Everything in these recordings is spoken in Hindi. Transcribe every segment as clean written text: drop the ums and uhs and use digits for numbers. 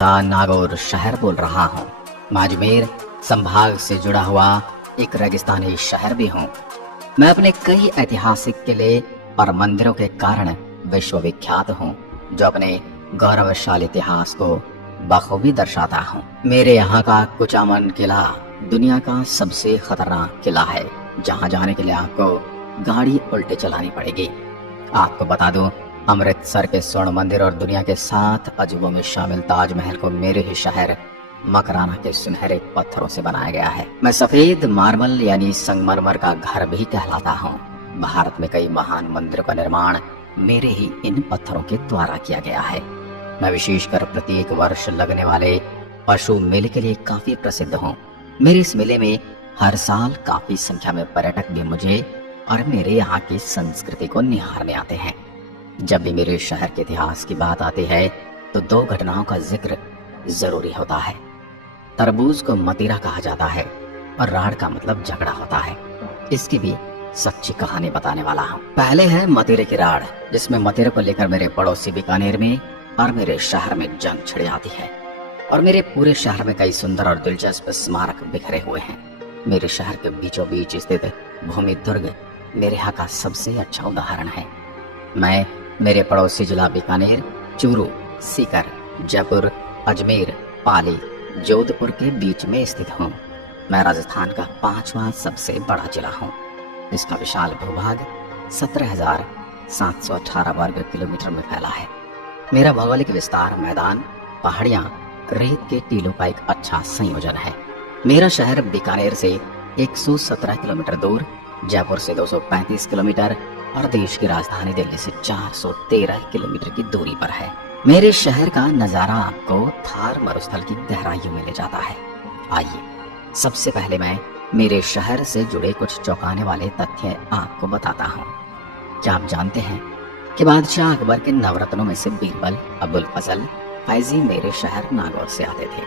नागौर शहर बोल रहा हूँ। मैं अजमेर संभाग से जुड़ा हुआ एक रेगिस्तानी शहर भी हूँ। मैं अपने कई ऐतिहासिक किले और मंदिरों के कारण विश्वविख्यात हूँ, जो अपने गौरवशाली इतिहास को बखूबी दर्शाता हूँ। मेरे यहाँ का कुचामन किला दुनिया का सबसे खतरनाक किला है, जहाँ जाने के लिए आपको गाड़ी उल्टे चलानी पड़ेगी। आपको बता दूं, अमृतसर के स्वर्ण मंदिर और दुनिया के 7 अजूबों में शामिल ताजमहल को मेरे ही शहर मकराना के सुनहरे पत्थरों से बनाया गया है। मैं सफेद मार्बल यानी संगमरमर का घर भी कहलाता हूँ। भारत में कई महान मंदिरों का निर्माण मेरे ही इन पत्थरों के द्वारा किया गया है। मैं विशेषकर प्रत्येक वर्ष लगने वाले पशु मेले के लिए काफी प्रसिद्ध हूँ। मेरे इस मेले में हर साल काफी संख्या में पर्यटक भी मुझे और मेरे यहाँ की संस्कृति को निहारने आते हैं। जब भी मेरे शहर के इतिहास की बात आती है तो 2 घटनाओं का जिक्र जरूरी होता है। तरबूज को मदिरा कहा जाता है और राड़ का मतलब झगड़ा होता है। इसकी भी सच्ची कहानी बताने वाला हूँ। पहले है मदिरे की राड़, जिसमें मदिरे को लेकर मेरे पड़ोसी बीकानेर में और मेरे शहर में जंग छिड़ जाती है और मेरे पूरे शहर में कई सुंदर और दिलचस्प स्मारक बिखरे हुए हैं। मेरे शहर के बीचों बीच स्थित भूमि दुर्ग मेरे यहाँ का सबसे अच्छा उदाहरण है। मैं मेरे पड़ोसी जिला बीकानेर, चूरू, सीकर, जयपुर, अजमेर, पाली, जोधपुर के बीच में स्थित हूँ। मैं राजस्थान का 5वां सबसे बड़ा जिला हूँ। इसका विशाल भूभाग 17,718 वर्ग किलोमीटर में फैला है। मेरा भौगोलिक विस्तार मैदान, पहाड़ियाँ, रेत के टीलों का एक अच्छा संयोजन है। मेरा शहर बीकानेर से 117 किलोमीटर दूर, जयपुर से 235 किलोमीटर और देश की राजधानी दिल्ली से 413 किलोमीटर की दूरी पर है। मेरे शहर का नजारा आपको थार मरुस्थल की गहराइयों में ले जाता है। आइए, सबसे पहले मैं मेरे शहर से जुड़े कुछ चौंकाने वाले तथ्य आपको बताता हूँ। क्या आप जानते हैं कि बादशाह अकबर के नवरत्नों में से बीरबल, अबुल फजल, फैजी मेरे शहर नागौर से आते थे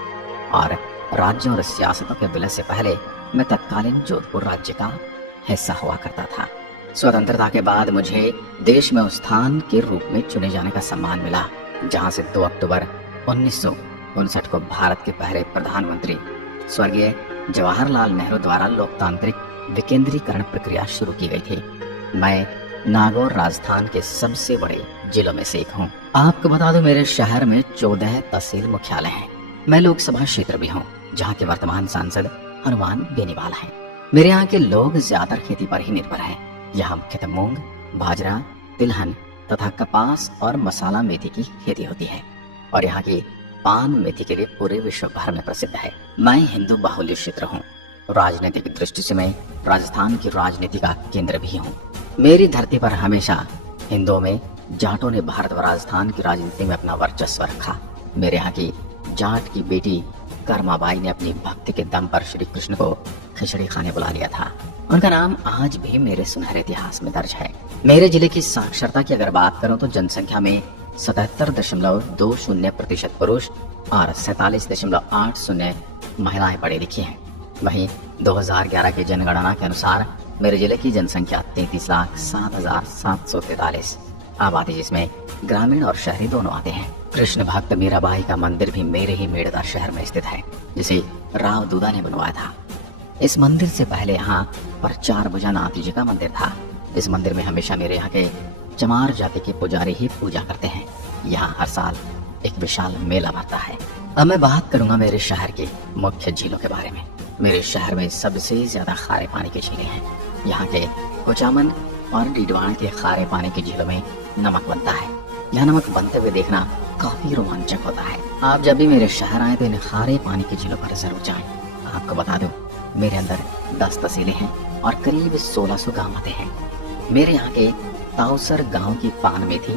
और राज्यों और सियासतों के विलय से पहले मैं तत्कालीन जोधपुर राज्य का हिस्सा हुआ करता था। स्वतंत्रता के बाद मुझे देश में उस स्थान के रूप में चुने जाने का सम्मान मिला, जहां से 2 अक्टूबर 1959 को भारत के पहले प्रधानमंत्री स्वर्गीय जवाहरलाल नेहरू द्वारा लोकतांत्रिक विकेंद्रीकरण प्रक्रिया शुरू की गई थी। मैं नागौर राजस्थान के सबसे बड़े जिलों में से एक हूँ। आपको बता दूं, मेरे शहर में 14 तहसील मुख्यालय हैं। मैं लोकसभा क्षेत्र भी हूँ, जहाँ के वर्तमान सांसद हनुमान बेनीवाल हैं। मेरे यहाँ के लोग ज्यादातर खेती पर ही निर्भर हैं। यहाँ मुख्यतः मूंग, बाजरा, तिलहन तथा कपास और मसाला मेथी की खेती होती है और यहाँ की पान मेथी के लिए पूरे विश्व भर में प्रसिद्ध है। मैं हिंदू बाहुल्य क्षेत्र हूँ। राजनीतिक दृष्टि से मैं राजस्थान की राजनीति का केंद्र भी हूँ। मेरी धरती पर हमेशा हिंदुओं में जाटों ने भारत व राजस्थान की राजनीति में अपना वर्चस्व रखा। मेरे यहाँ की जाट की बेटी कर्माबाई ने अपनी भक्ति के दम पर श्री कृष्ण को खिचड़ी खाने बुला लिया था। उनका नाम आज भी मेरे सुनहरे इतिहास में दर्ज है। मेरे जिले की साक्षरता की अगर बात करूं तो जनसंख्या में 77.20% पुरुष और 47.80 महिलाएं पढ़ी लिखी हैं। वहीं 2011 की जनगणना के अनुसार मेरे जिले की जनसंख्या 33,07,743 आबादी, जिसमें ग्रामीण और शहरी दोनों आते हैं। कृष्ण भक्त मीराबाई का मंदिर भी मेरे ही मेड़ता शहर में स्थित है, जिसे राव दूदा ने बनवाया था। इस मंदिर से पहले यहाँ पर 4 भुजा नाथ जी का मंदिर था। इस मंदिर में हमेशा मेरे यहाँ के चमार जाति के पुजारी ही पूजा करते हैं। यहाँ हर साल एक विशाल मेला भरता है। अब मैं बात करूंगा मेरे शहर के मुख्य झीलों के बारे में। मेरे शहर में सबसे ज्यादा खारे पानी की झीलें हैं। यहाँ के कुचामन और डीडवाना के खारे पानी की झीलों में नमक बनता है। यह नमक बनते हुए देखना काफी रोमांचक होता है। आप जब भी मेरे शहर आए तो इन खारे पानी की झीलों पर जरूर जाएं। आपको बता दूं, मेरे अंदर 10 तहसीलें हैं और करीब 1600 गांव आते हैं। मेरे यहाँ के ताउसर गांव की पान मेथी,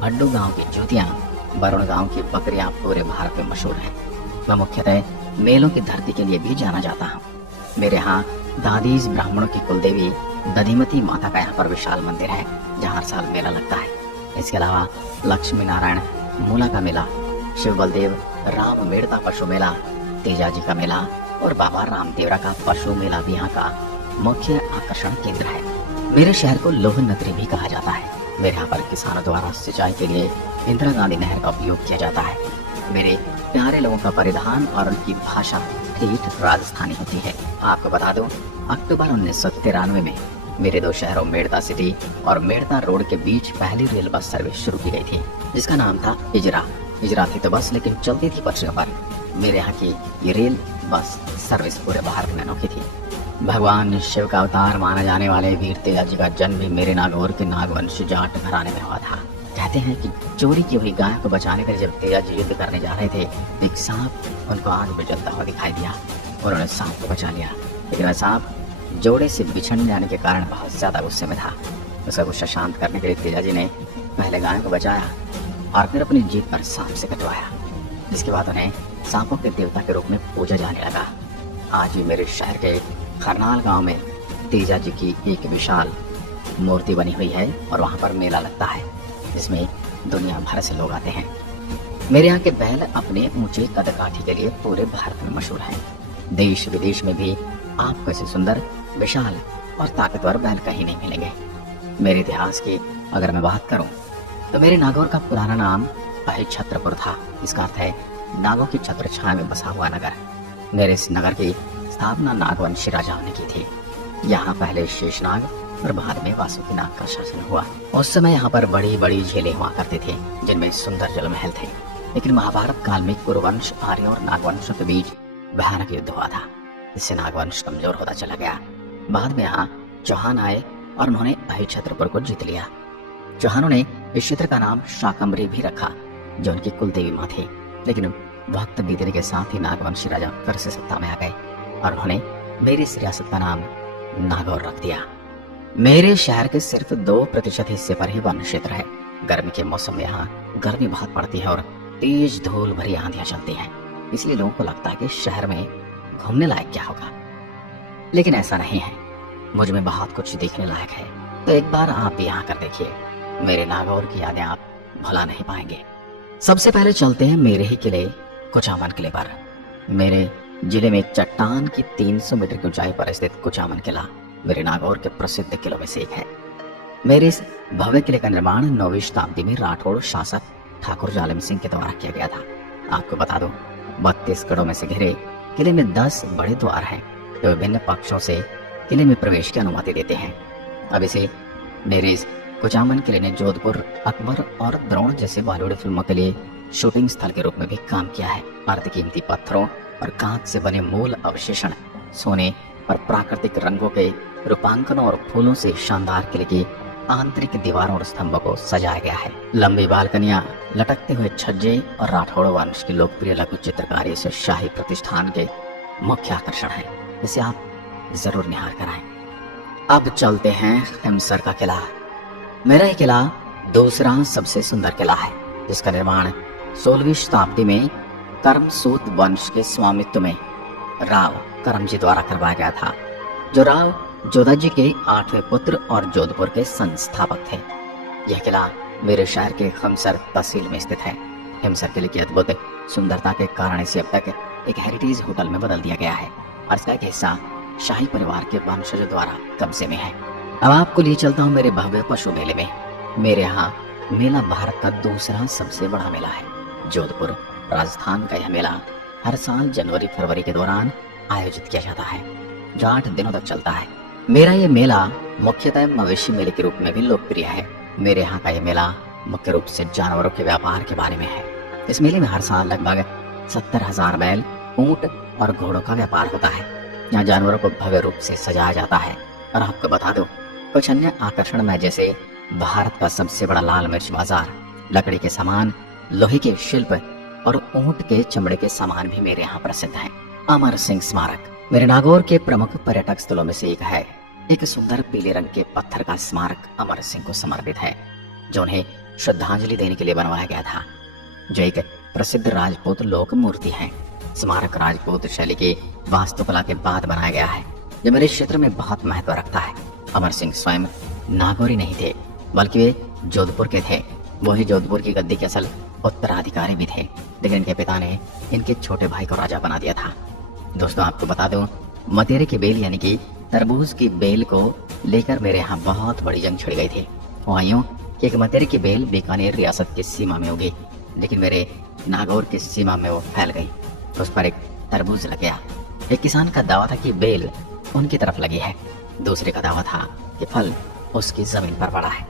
भड्डू गांव की जूतियां, बरुण गांव की बकरियां पूरे भारत में मशहूर हैं। मैं मुख्यतः मेलों की धरती के लिए भी जाना जाता हूँ। मेरे यहाँ दादीज ब्राह्मणों की कुलदेवी दधिमती माता का यहाँ पर विशाल मंदिर है, जहाँ हर साल मेला लगता है। इसके अलावा लक्ष्मी नारायण मूला का मेला, शिव बलदेव राम मेड़ता पशु मेला, तेजाजी का मेला और बाबा रामदेवरा का पशु मेला भी यहाँ का मुख्य आकर्षण केंद्र है। मेरे शहर को लोह नगरी भी कहा जाता है। मेरे यहाँ पर किसानों द्वारा सिंचाई के लिए इंदिरा गांधी नहर का उपयोग किया जाता है। मेरे प्यारे लोगों का परिधान और उनकी भाषा ठेठ राजस्थानी होती है। आपको बता दूं, अक्टूबर 1993 में मेरे दो शहरों मेड़ता सिटी और मेड़ता रोड के बीच पहली रेल बस सर्विस शुरू की गई थी, जिसका नाम था इजरा। इजरा थी तो बस, लेकिन चलती थी पटरियों पर। मेरे यहाँ की ये रेल बस सर्विस पूरे भारत में अनोखी थी। भगवान शिव का अवतार माना जाने वाले वीर तेजाजी का जन्म भी मेरे नागौर के नागवंश जाट घराने में हुआ था। कहते हैं कि चोरी की हुई गाय को बचाने के लिए जब तेजाजी युद्ध करने जा रहे थे, एक सांप उनको आग में जलता हुआ दिखाई दिया। उन्होंने सांप को बचा लिया, लेकिन वह सांप जोड़े से बिछड़ जाने के कारण बहुत ज्यादा गुस्से में था। उसका गुस्सा शांत करने के लिए तेजाजी ने पहले गाय को बचाया और फिर अपनी जीभ पर सांप से कटवाया, जिसके बाद उन्हें सांपों के देवता के रूप में पूजा जाने लगा। आज भी मेरे शहर के खरनाल गांव में तेजाजी की एक विशाल मूर्ति बनी हुई है और वहां पर मेला लगता है, जिसमें दुनिया भर से लोग आते हैं। मेरे यहाँ के बैल अपने ऊंचे कदकाठी के लिए पूरे भारत में मशहूर हैं। देश विदेश में भी आपको ऐसे सुंदर, विशाल और ताकतवर बैल कहीं नहीं मिलेंगे। मेरे इतिहास की अगर मैं बात करूं तो मेरे नागौर का पुराना नाम अहिछत्रपुर था। इसका अर्थ है नागों की छत्र छाया में बसा हुआ नगर। मेरे इस नगर की स्थापना नागवंशी राजाओं ने की थी। यहाँ पहले शेषनाग और बाद में वासुकीनाग का शासन हुआ। उस समय यहाँ पर बड़ी बड़ी झीलें हुआ करती थी, जिनमें सुंदर जल महल थे। लेकिन महाभारत काल में कुरुवंश, आर्य और नागवंशों के बीच भयानक युद्ध हुआ था। इससे नागवंश कमजोर होता चला गया। बाद में यहाँ चौहान आए और उन्होंने अहिछत्रपुर को जीत लिया। चौहानों ने इस क्षेत्र का नाम शाकंभरी भी रखा, जो उनकी कुल देवी माँ थी। लेकिन वक्त बीतने के साथ ही नागवंशी राजा फिर से सत्ता में आ गए और उन्होंने मेरी इस रियासत का नाम नागौर रख दिया। मेरे शहर के सिर्फ 2% हिस्से पर ही वन क्षेत्र है। गर्मी के मौसम में यहाँ गर्मी बहुत पड़ती है और तेज धूल भरी आंधियां चलती हैं। इसलिए लोगों को लगता है कि शहर में घूमने लायक क्या होगा, लेकिन ऐसा नहीं है। मुझ में बहुत कुछ देखने लायक है, तो एक बार आप भी यहाँ कर देखिए। मेरे नागौर की यादें आप भुला नहीं पाएंगे। सबसे पहले चलते हैं मेरे ही किले कुचामन किले पर। मेरे जिले में एक चट्टान की 300 मीटर की ऊंचाई पर स्थित कुचामन किला मेरे नागौर के प्रसिद्ध किलों में से एक है। मेरे इस भव्य किले का निर्माण 9वीं शताब्दी में राठौड़ शासक ठाकुर जालिम सिंह के द्वारा किया गया था। आपको बता दूं, 32 गढ़ों में से घिरे किले में 10 बड़े द्वार हैं, जो विभिन्न पक्षों से किले में प्रवेश की अनुमति देते हैं। अब इसे मेरे इस कुचामन किले ने जोधपुर, अकबर और द्रोण जैसे बॉलीवुड फिल्मों के लिए शूटिंग स्थल के रूप में भी काम किया है। अर्धकीमती पत्थरों और कांच से बने मूल अवशेषण, सोने और प्राकृतिक रंगों के रूपांकनों और फूलों से शानदार किले की आंतरिक दीवारों और स्तंभों को सजाया गया है। लंबी बालकनियां, लटकते हुए छज्जे और राठौड़ वंश की लोकप्रिय लघु चित्रकारी से शाही प्रतिष्ठान के मुख्य आकर्षण है। इसे आप जरूर निहार कराएं। अब चलते हैं हिमसर का किला। मेरा यह किला दूसरा सबसे सुंदर किला है, जिसका निर्माण 16वीं शताब्दी में कर्मसूत वंश के स्वामित्व में राव करमजी द्वारा करवाया गया था, जो राव जोधाजी के 8वें पुत्र और जोधपुर के संस्थापक थे। यह किला मेरे शहर के हिमसर तहसील में स्थित है। हिमसर किले की अद्भुत सुंदरता के कारण इसे अब तक एक हेरिटेज होटल में बदल दिया गया है और इसका एक हिस्सा शाही परिवार के वंशजों द्वारा कब्जे में है। अब आपको लिए चलता हूँ मेरे भव्य पशु मेले में। मेरे यहाँ मेला भारत का दूसरा सबसे बड़ा मेला है। जोधपुर राजस्थान का यह मेला हर साल जनवरी-फरवरी के दौरान आयोजित किया जाता है, जो 8 दिनों तक चलता है। मेरा ये मेला मुख्यतः मवेशी मेले के रूप में भी लोकप्रिय है। मेरे यहाँ का ये मेला मुख्य रूप से जानवरों के व्यापार के बारे में है। इस मेले में हर साल लगभग 70,000 बैल, ऊंट और घोड़ों का व्यापार होता है। यहाँ जानवरों को भव्य रूप से सजाया जाता है। और आपको बता दूं, कुछ अन्य आकर्षण में जैसे भारत का सबसे बड़ा लाल मिर्च बाजार, लकड़ी के सामान, लोहे के शिल्प और ऊंट के चमड़े के सामान भी मेरे यहाँ प्रसिद्ध हैं। अमर सिंह स्मारक मेरे नागौर के प्रमुख पर्यटक स्थलों में से एक है। एक सुंदर पीले रंग के पत्थर का स्मारक अमर सिंह को समर्पित है, जो उन्हें श्रद्धांजलि देने के लिए बनवाया गया था, जो एक प्रसिद्ध राजपूत लोक मूर्ति है। स्मारक राजपूत शैली की वास्तुकला के बाद बनाया गया है, जो मेरे क्षेत्र में बहुत महत्व रखता है। अमर सिंह स्वयं नागौरी नहीं थे, बल्कि वे जोधपुर के थे। वही जोधपुर की गद्दी के असल उत्तराधिकारी भी थे, लेकिन इनके पिता ने इनके छोटे भाई को राजा बना दिया था। दोस्तों, आपको बता दूं, मतेरे की बेल यानी कि तरबूज की बेल को लेकर मेरे यहाँ बहुत बड़ी जंग छिड़ गई थी। वहाँ यूं कि एक मतेरे की बेल बीकानेर रियासत की सीमा में उगी, लेकिन मेरे नागौर की सीमा में वो फैल गई। उस पर एक तरबूज लग गया। एक किसान का दावा था कि बेल उनकी तरफ लगी है, दूसरे का दावा था कि फल उसकी जमीन पर पड़ा है।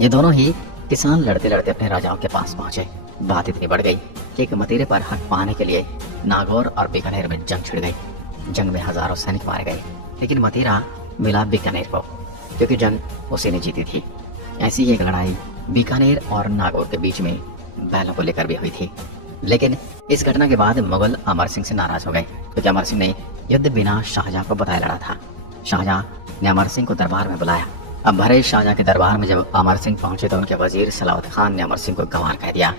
ये दोनों ही किसान लड़ते लड़ते अपने राजाओं के पास पहुंचे। बात इतनी बढ़ गई कि एक मतीरे पर हक पाने के लिए नागौर और बीकानेर में जंग छिड़ गई। जंग में हजारों सैनिक मारे गए, लेकिन मतीरा मिला बीकानेर को, क्योंकि जंग उसी ने जीती थी। ऐसी ही एक लड़ाई बीकानेर और नागौर के बीच में बैलों को लेकर भी हुई थी। लेकिन इस घटना के बाद मुगल अमर सिंह से नाराज हो गए, क्योंकि अमर सिंह ने युद्ध बिना शाहजहां को बताए लड़ा था। शाहजहां ने अमर सिंह को दरबार में बुलाया। अब भरे शाहजहां के दरबार में जब अमर सिंह पहुंचे तो उनके वजीर सलावत खान ने अमर सिंह को गंवार कह दिया।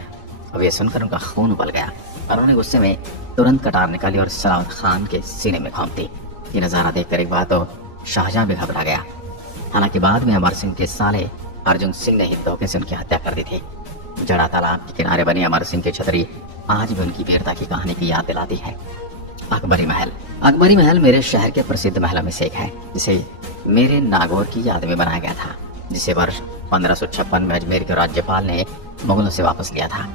अब ये सुनकर उनका खून उबल गया और उन्होंने गुस्से में तुरंत कटार निकाली और सलावत खान के सीने में घोंप दी। ये नजारा देखकर एक बार तो शाहजहां भी घबरा गया। हालांकि बाद में अमर सिंह के साले अर्जुन सिंह ने ही धोखे से उनकी हत्या कर दी थी। जड़ा तालाब के किनारे बनी अमर सिंह की छतरी आज भी उनकी वीरता की कहानी की याद दिलाती है। अकबरी महल। अकबरी महल मेरे शहर के प्रसिद्ध महलों में से एक है, जिसे मेरे नागौर की याद में बनाया गया था, जिसे वर्ष 1556 में अजमेर के राज्यपाल ने मुगलों से वापस लिया था।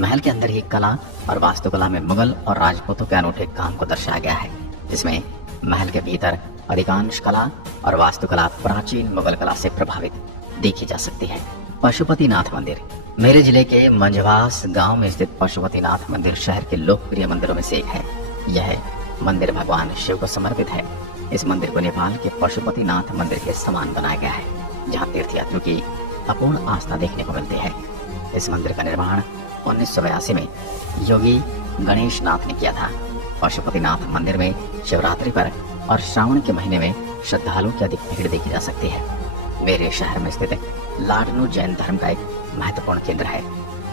महल के अंदर ही कला और वास्तुकला में मुगल और राजपूतों के अनूठे काम को दर्शाया गया है, जिसमें महल के भीतर अधिकांश कला और वास्तुकला प्राचीन मुगल कला से प्रभावित देखी जा सकती है। पशुपतिनाथ मंदिर। मेरे जिले के मंझवास गांव में स्थित पशुपतिनाथ मंदिर शहर के लोकप्रिय मंदिरों में से एक है। यह मंदिर भगवान शिव को समर्पित है। इस मंदिर को नेपाल के पशुपतिनाथ मंदिर के समान बनाया गया है, जहां तीर्थयात्रियों की अपूर्ण आस्था देखने को मिलती है। इस मंदिर का निर्माण 1982 में योगी गणेश नाथ ने किया था। पशुपतिनाथ मंदिर में शिवरात्रि पर और श्रावण के महीने में श्रद्धालुओं की अधिक भीड़ देखी जा सकती है। मेरे शहर में स्थित लाडनू जैन धर्म का एक महत्वपूर्ण केंद्र है,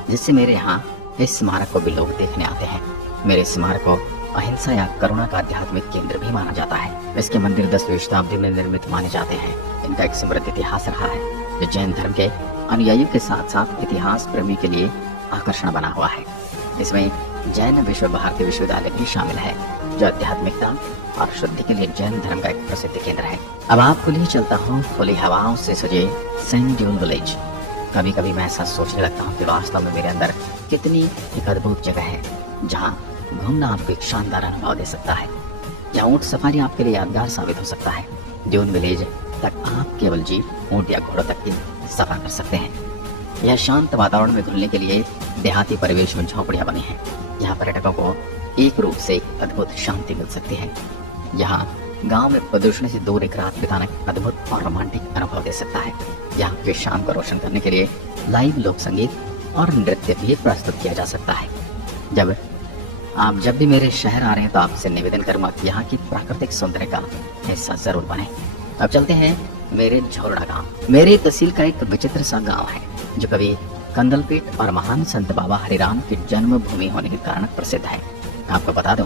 जिससे मेरे यहाँ इस स्मारक को भी लोग देखने आते हैं। मेरे स्मारक को अहिंसा या करुणा का आध्यात्मिक केंद्र भी माना जाता है। इसके मंदिर 10वीं शताब्दी में निर्मित माने जाते हैं। इनका एक समृद्ध इतिहास रहा है, जो जैन धर्म के अनुयायियों के साथ साथ इतिहास प्रेमी के लिए आकर्षण बना हुआ है। इसमें जैन विश्व भारती विश्वविद्यालय भी शामिल है, जो आध्यात्मिकता और शुद्धि के लिए जैन धर्म का एक प्रसिद्ध केंद्र है। अब आपको लिए चलता हूँ खुली हवाओं से सजे सैंड ड्यून विलेज। कभी कभी मैं ऐसा सोचने लगता हूँ कि वास्तव में मेरे अंदर कितनी एक अद्भुत जगह है, जहाँ घूमना आपको एक शानदार अनुभव दे सकता है। यहाँ ऊंट सफारी आपके लिए यादगार साबित हो सकता है। ड्यून विलेज तक आप केवल जीप, ऊंट या घोड़ों तक की सफर कर सकते हैं। यह शांत वातावरण में घुलने के लिए देहाती परिवेश में झोपड़ियां बनी हैं। यहाँ पर्यटकों को एक रूप से एक अद्भुत शांति मिल सकती है। यहाँ गांव में प्रदूषण से दूर एक रात बिताना अद्भुत और रोमांटिक अनुभव दे सकता है। यहाँ के शाम को रोशन करने के लिए लाइव लोक संगीत और नृत्य भी प्रस्तुत किया जा सकता है। जब भी मेरे शहर आ रहे हैं तो आपसे निवेदन करूंगा कि यहाँ की प्राकृतिक सौंदर्य का हिस्सा जरूर बने। अब चलते हैं मेरे झोरड़ा गांव। मेरी तहसील का एक विचित्र सा गांव है, जो कभी कंदलपीठ और महान संत बाबा हरिराम की जन्मभूमि होने के कारण प्रसिद्ध है। आपको बता दूं,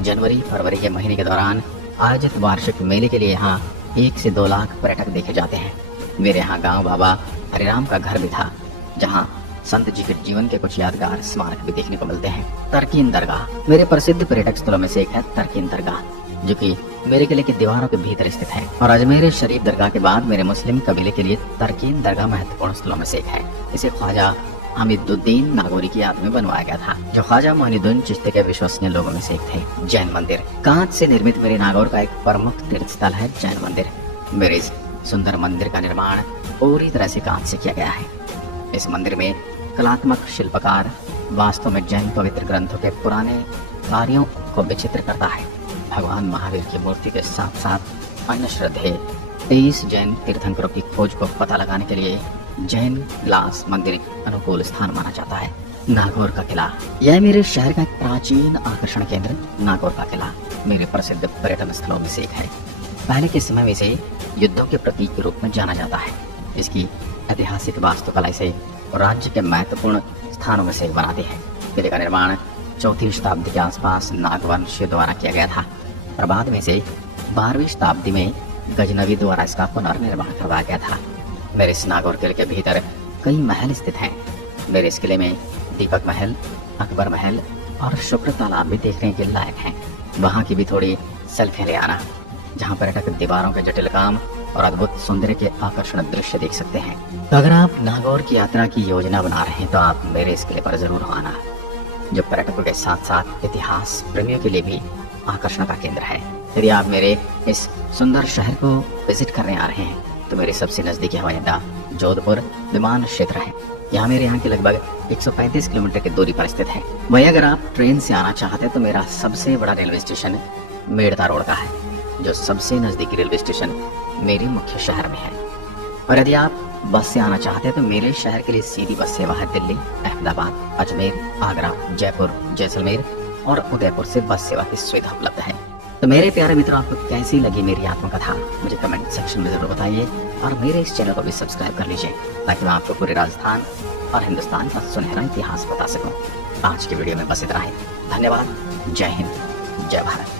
जनवरी फरवरी के महीने के दौरान आयोजित वार्षिक मेले के लिए यहाँ 1 से 2 लाख पर्यटक देखे जाते हैं। मेरे यहाँ गांव बाबा हरिराम का घर भी था, जहाँ संत जी के जीवन के कुछ यादगार स्मारक भी देखने को मिलते हैं। तरकीन दरगाह। मेरे प्रसिद्ध पर्यटक स्थलों में से एक है तरकीन दरगाह, जो कि मेरे किले की दीवारों के भीतर स्थित है। और अजमेर शरीफ दरगाह के बाद मेरे मुस्लिम कबीले के लिए तरकीन दरगाह महत्वपूर्ण स्थलों में से एक है। इसे ख्वाजा हमीदुद्दीन नागौरी की याद में बनवाया गया था, जो ख्वाजा मोइनुद्दीन चिश्ती के विश्वसनीय लोगों में से एक थे। जैन मंदिर। कांच से निर्मित मेरे नागौर का एक प्रमुख तीर्थ स्थल है जैन मंदिर। मेरे इस सुंदर मंदिर का निर्माण पूरी तरह से कांच से किया गया है। इस मंदिर में कलात्मक शिल्पकार वास्तव में जैन पवित्र ग्रंथों के पुराने कार्यों को विचित्र करता है। भगवान महावीर की मूर्ति के साथ साथ अन्य श्रद्धेय 23 जैन तीर्थंकरों की खोज को पता लगाने के लिए जैन ग्लास मंदिर अनुकूल स्थान माना जाता है। नागौर का किला। यह मेरे शहर का एक प्राचीन आकर्षण केंद्र नागौर का किला मेरे प्रसिद्ध पर्यटन स्थलों में से एक है। पहले के समय में इसे युद्धों के प्रतीक के रूप में जाना जाता है। इसकी ऐतिहासिक वास्तुकला इसे राज्य के महत्वपूर्ण स्थानों में से एक बनाती है। किले का निर्माण 4वीं शताब्दी के आसपास नागवंशियों द्वारा किया गया था और बाद में से 12वीं शताब्दी में गजनवी द्वारा इसका पुनर्निर्माण करवाया गया था। मेरे इस नागौर किले के भीतर कई महल स्थित हैं। मेरे इस किले में दीपक महल, अकबर महल और शुक्र तालाब भी देखने के लायक हैं। वहाँ की भी थोड़ी सेल्फी ले आना, जहाँ पर्यटक दीवारों के जटिल काम और अद्भुत सौंदर्य के आकर्षण दृश्य देख सकते हैं। तो अगर आप नागौर की यात्रा की योजना बना रहे हैं तो आप मेरे इस किले पर जरूर आना। जो पर्यटकों के साथ साथ इतिहास प्रेमियों के लिए भी आकर्षण का केंद्र है। यदि आप मेरे इस सुंदर शहर को विजिट करने आ रहे हैं तो मेरे सबसे नजदीकी हवाई अड्डा जोधपुर विमान क्षेत्र है। यहाँ के लगभग 135 किलोमीटर की दूरी पर स्थित है। वहीं अगर आप ट्रेन से आना चाहते हैं तो मेरा सबसे बड़ा रेलवे स्टेशन मेड़ता रोड का है, जो सबसे नजदीकी रेलवे स्टेशन मेरे मुख्य शहर में है। और यदि आप बस से आना चाहते हैं तो मेरे शहर के लिए सीधी बस सेवा है दिल्ली, अहमदाबाद, अजमेर, आगरा, जयपुर, जैसलमेर और उदयपुर से बस सेवा की सुविधा उपलब्ध है। तो मेरे प्यारे मित्रों, आपको कैसी लगी मेरी आत्मकथा मुझे कमेंट सेक्शन में जरूर बताइए और मेरे इस चैनल को भी सब्सक्राइब कर लीजिए ताकि मैं आपको पूरे राजस्थान और हिंदुस्तान का सुनहरा इतिहास बता सकूं। आज की वीडियो में बस इतना ही। धन्यवाद। जय हिंद, जय भारत।